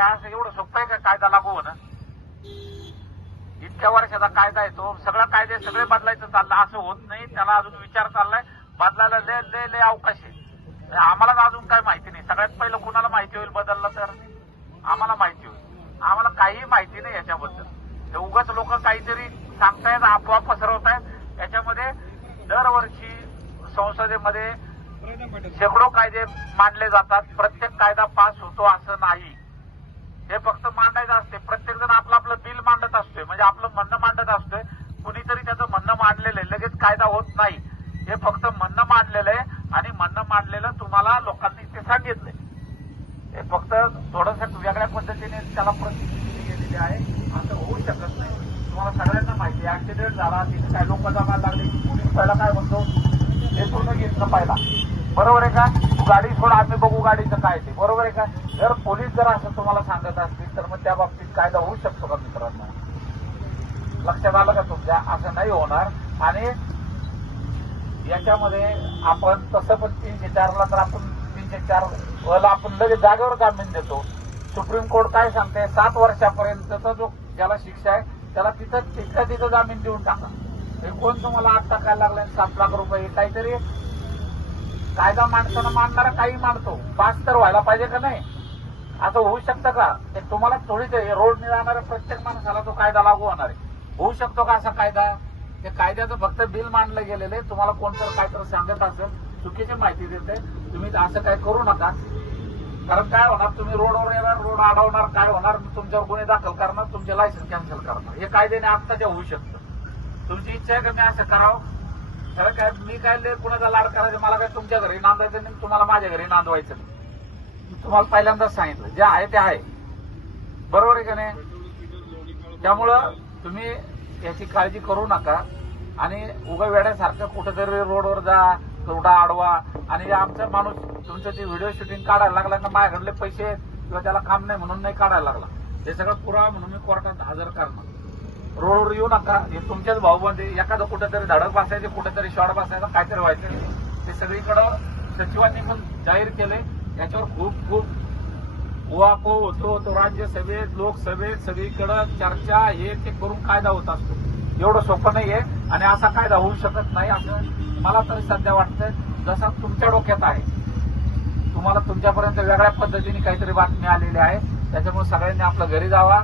काय असं एवढं सोपं आहे का कायदा लागू होणं? इतक्या वर्षाचा कायदा आहे तो, सगळा कायदे सगळे बदलायचं चाललं, असं होत नाही. त्याला अजून विचार चाललाय बदलायला, लय अवकाश आहे. आम्हाला अजून काय माहिती नाही. सगळ्यात पहिलं कुणाला माहिती होईल बदललं तर? आम्हाला माहिती होईल. आम्हाला काही माहिती नाही याच्याबद्दल. ते उगाच लोक काहीतरी सांगतायत, अफवा पसरवतायत. याच्यामध्ये दरवर्षी संसदेमध्ये शेकडो कायदे मांडले जातात. प्रत्येक कायदा पास होतो असं नाही. हे फक्त मांडायचं असते. प्रत्येक जण आपलं आपलं बिल मांडत असतोय, म्हणजे आपलं म्हणणं मांडत असतोय. कुणीतरी त्याचं म्हणणं मांडलेलं आहे, लगेच कायदा होत नाही. हे फक्त म्हणणं मांडलेलं आहे आणि म्हणणं मांडलेलं तुम्हाला लोकांनी ते सांगितलंय. हे फक्त थोडंसं वेगळ्या पद्धतीने त्याला प्रतिक्रिया गेलेली आहे. असं होऊ शकत नाही. तुम्हाला सगळ्यांना माहिती आहे, ऍक्सिडेंट झाला, तिथे काय लोक जमायला लागले, पोलीस पहिला काय म्हणतो, हे पूर्ण घेतलं पहिला. बरोबर आहे का? गाडी सोडा, आम्ही बघू गाडीचं काय ते. बरोबर आहे का? जर पोलीस जर असं तुम्हाला सांगत असतील तर मग त्या बाबतीत कायदा होऊ शकतो का मित्रांनो? लक्षात आलं का तुमच्या? असं नाही होणार. आणि याच्यामध्ये आपण तसं पण 304ला तर आपण 304 आपण लगेच जागेवर जामीन देतो. सुप्रीम कोर्ट काय सांगते, 7 वर्षापर्यंतचा जो ज्याला शिक्षा आहे त्याला तिथं जामीन देऊन टाका. हे कोण तुम्हाला आठ टाकायला लागलाय 7 लाख रुपये? काहीतरी कायदा मांडताना मांडणारा काही मांडतो, पास तर व्हायला पाहिजे का नाही? असं होऊ शकतं का? ते तुम्हाला थोडीच रोडने जाणाऱ्या प्रत्येक माणसाला तो कायदा लागू होणार आहे. होऊ शकतो का असा कायदा? ते कायद्याचं फक्त बिल मांडलं गेलेलं आहे. तुम्हाला कोणतं काहीतरी सांगत असेल, चुकीची माहिती देते, तुम्ही असं काय करू नका. कारण काय होणार, तुम्ही रोडवर येणार, रोड अडवणार, काय होणार, तुमच्यावर गुन्हे दाखल करणार, तुमचे लायसन्स कॅन्सल करणार. हे कायद्याने आत्ताच्या होऊ शकतं. तुमची इच्छा आहे का मी असं करावं? खरं काय, मी काय कुणाचा लाड करायचं, मला काय तुमच्या घरी नांदायचं नाही, तुम्हाला माझ्या घरी नांदवायचं नाही. मी तुम्हाला पहिल्यांदाच सांगितलं, जे आहे ते आहे. बरोबर आहे का नाही? त्यामुळं तुम्ही याची काळजी करू नका. आणि उगा वेड्यासारखं कुठेतरी रोडवर जा, कुठं अडवा. आणि आमचा माणूस तुमचं ते व्हिडिओ शूटिंग काढायला लागला ना, माझ्याकडले पैसे किंवा त्याला काम नाही म्हणून नाही काढायला लागला, हे सगळं पुरावा म्हणून मी कोर्टात हजर करणार. रोडवर येऊ नका. हे तुमच्याच भाऊबंदी, एखादं कुठेतरी धडक बसायचे, कुठेतरी शॉर्ट बसायचा, काहीतरी व्हायचं. ते सगळीकडं सचिवांनी पण जाहीर केले. याच्यावर खूप खूप उहापोह होतो. तो राज्यसभेत, लोकसभेत सगळीकडं चर्चा हे ते करून कायदा होत असतो. एवढं सोपं नाहीये आणि असा कायदा होऊ शकत नाही असं मला तरी सध्या वाटतं. जसा तुमच्या डोक्यात आहे, तुम्हाला तुमच्यापर्यंत वेगळ्या पद्धतीने काहीतरी बातमी आलेली आहे. त्याच्यामुळे सगळ्यांनी आपल्या घरी जावा.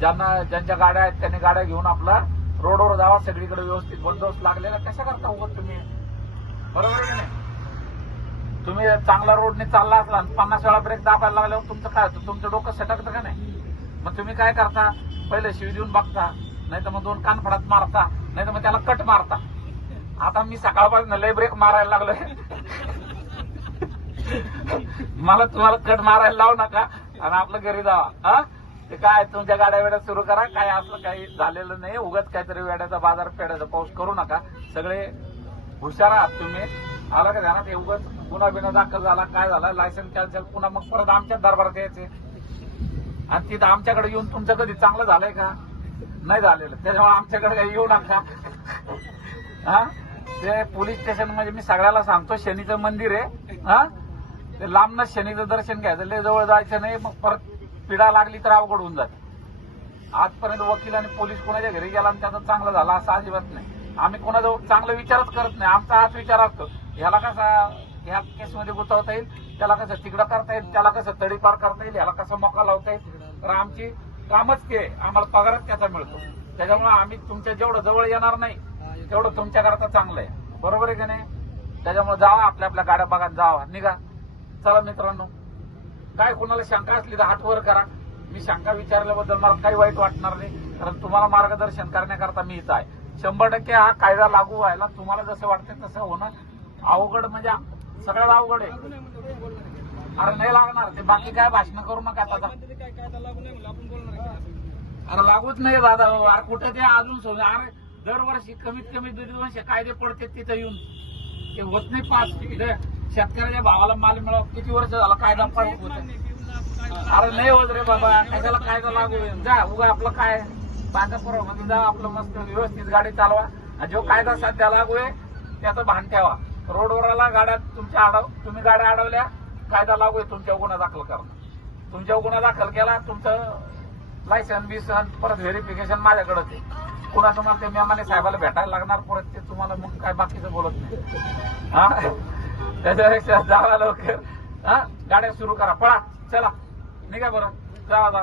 ज्यांच्या गाड्या आहेत त्यांनी गाड्या घेऊन आपला रोडवर जावा. सगळीकडे व्यवस्थित बंदोबस्त लागलेला. कशा करता उगत तुम्ही? बरोबर आहे नाही? तुम्ही चांगला रोडने चालला असला 50 वेळा ब्रेक दाबायला लागल्यावर तुमचं काय होतं? तुमचं डोकं सटकतं का नाही? मग तुम्ही काय करता? पहिले शिव देऊन बघता, नाही तर मग 2 कानफडात मारता, नाही तर मग त्याला कट मारता. आता मी सकाळपासून लय ब्रेक मारायला लागलोय. मला तुम्हाला कट मारायला लावू नका आणि आपलं घरी जावा. हा, ते काय तुमच्या गाड्या वेड्या सुरू करा. काय असलं काही झालेलं नाही. उगाच काहीतरी वेड्याचा बाजार, पेड्याचा पाऊस करू नका. सगळे हुशार आहात तुम्ही. आला का ध्यानात? उगाच गुन्हा बिना दाखल झाला, काय झाला, लायसन्स कॅन्सल, पुन्हा मग परत आमच्याच दरबारात यायचे. आणि तिथं आमच्याकडे येऊन तुमचं कधी चांगलं झालंय का? नाही झालेलं. त्याच्यामुळे आमच्याकडे काही येऊ नका. हा, ते पोलीस स्टेशन म्हणजे मी सगळ्याला सांगतो, शनीचं मंदिर आहे. हा, ते लांबनच शनीचं दर्शन घ्यायचं, लय जवळ जायचं नाही. मग परत पिढा लागली तर अवघड होऊन जाते. आजपर्यंत वकील आणि पोलीस कोणाच्या घरी गेला आणि त्याचं चांगलं झालं असं अजिबात नाही. आम्ही कोणाजवळ चांगला विचारच करत नाही. आमचा हाच विचार असतो, ह्याला कसा ह्या केसमध्ये गुंतवता येईल, त्याला कसं तिकडं करता येईल, त्याला कसं तडीपार करता येईल, ह्याला कसं मोका लावता येईल. तर आमची कामच ते, आम्हाला पगारच त्याचा मिळतो. त्याच्यामुळे आम्ही तुमच्या जेवढं जवळ येणार नाही तेवढं तुमच्याकरता चांगलं आहे. बरोबर आहे का नाही? त्याच्यामुळे जावा, आपल्या आपल्या गाड्या बघा, जावा, निघा. चला मित्रांनो, काय कोणाला शंका असली तर हात वर करा. मी शंका विचारल्याबद्दल मला काही वाईट वाटणार नाही, कारण तुम्हाला मार्गदर्शन करण्याकरता मी इथं आहे. 100% हा कायदा लागू व्हायला तुम्हाला जसं वाटतं तसं होणं अवघड, म्हणजे सगळ्यात अवघड आहे. अरे नाही लागणार ते, बाकी काय भाषण करू नका आता. अरे लागूच नाही दादा. अरे कुठे ते अजून अरे दरवर्षी कमीत कमी 2 वर्ष कायदे पडते तिथं येऊन, ते होत नाही पास. शेतकऱ्याच्या भावाला माल मिळावा, किती वर्ष झाला कायदा पडत होत. अरे नाही होत रे बाबा, कशाला कायदा लागू होईल? जा उगा आपलं काय पांढरपुरामध्ये जा, आपलं मस्त व्यवस्थित गाडी चालवा. जो कायदा सध्या लागू आहे त्याचं भान ठेवा. रोडवर आला गाड्या तुमच्या तुम्ही गाड्या अडवल्या, कायदा लागू आहे, तुमच्या गुन्हा दाखल करणं. तुमच्यावर गुन्हा दाखल केला, तुमचं लायसन बिसन परत व्हेरिफिकेशन माझ्याकडेच आहे. पुन्हा तुम्हाला ते मेमाने साहेबाला भेटायला लागणार, परत ते तुम्हाला मग काय बाकीचं बोलत नाही. हा, त्याच्यापेक्षा जावा लवकर. हा, गाड्या सुरू करा, पळा, चला निघा बरं, जावा.